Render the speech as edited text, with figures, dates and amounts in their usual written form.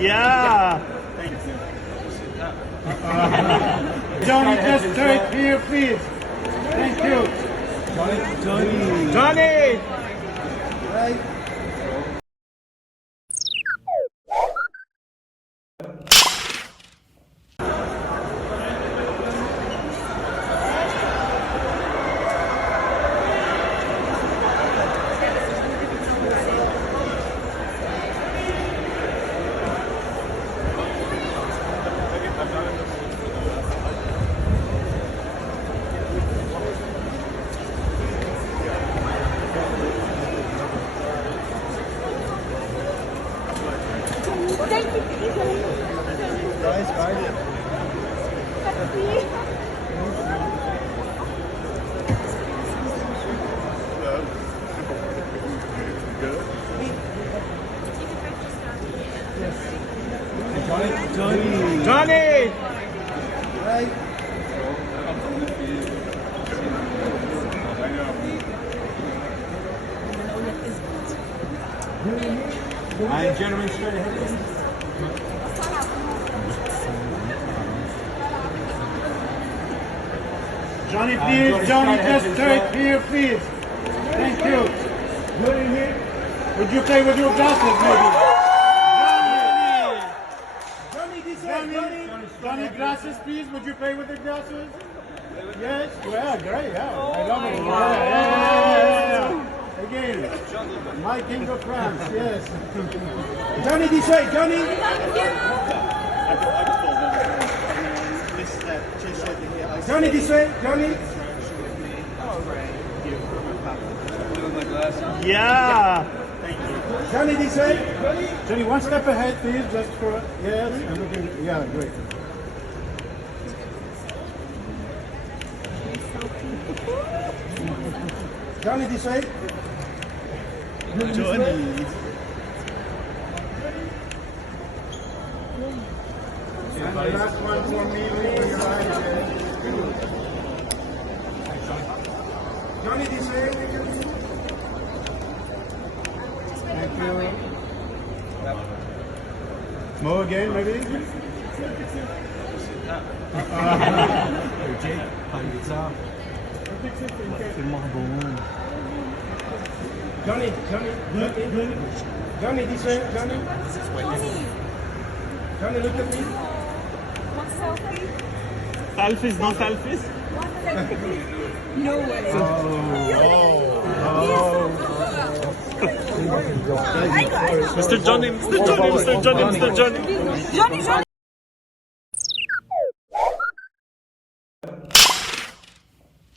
Yeah. Johnny, just straight here, please. Thank you. Johnny. Johnny. And gentlemen, straight ahead. Johnny, please. Johnny, just straight here, please. Thank you. Good in here. Would you play with your glasses, maybe? Johnny, glasses, please. Would you play with the glasses? Yes. Yeah, great. Yeah, I love it. Yeah. Again, my king of France. Yes. Johnny, this way. Johnny. Johnny, this way. Johnny. Yeah. Johnny, this way. Johnny, one step ahead, please. Just for yes. I'm looking. Yeah, great. Johnny, this way. Johnny. And the last one for me. Johnny, this way. Thank you. More again, maybe? Johnny, Johnny, this way, Johnny. Johnny, look at me. Selfies, no selfies. No way. Mr. Johnny, Mr. Johnny, Mr. Johnny, Mr. Johnny. Johnny.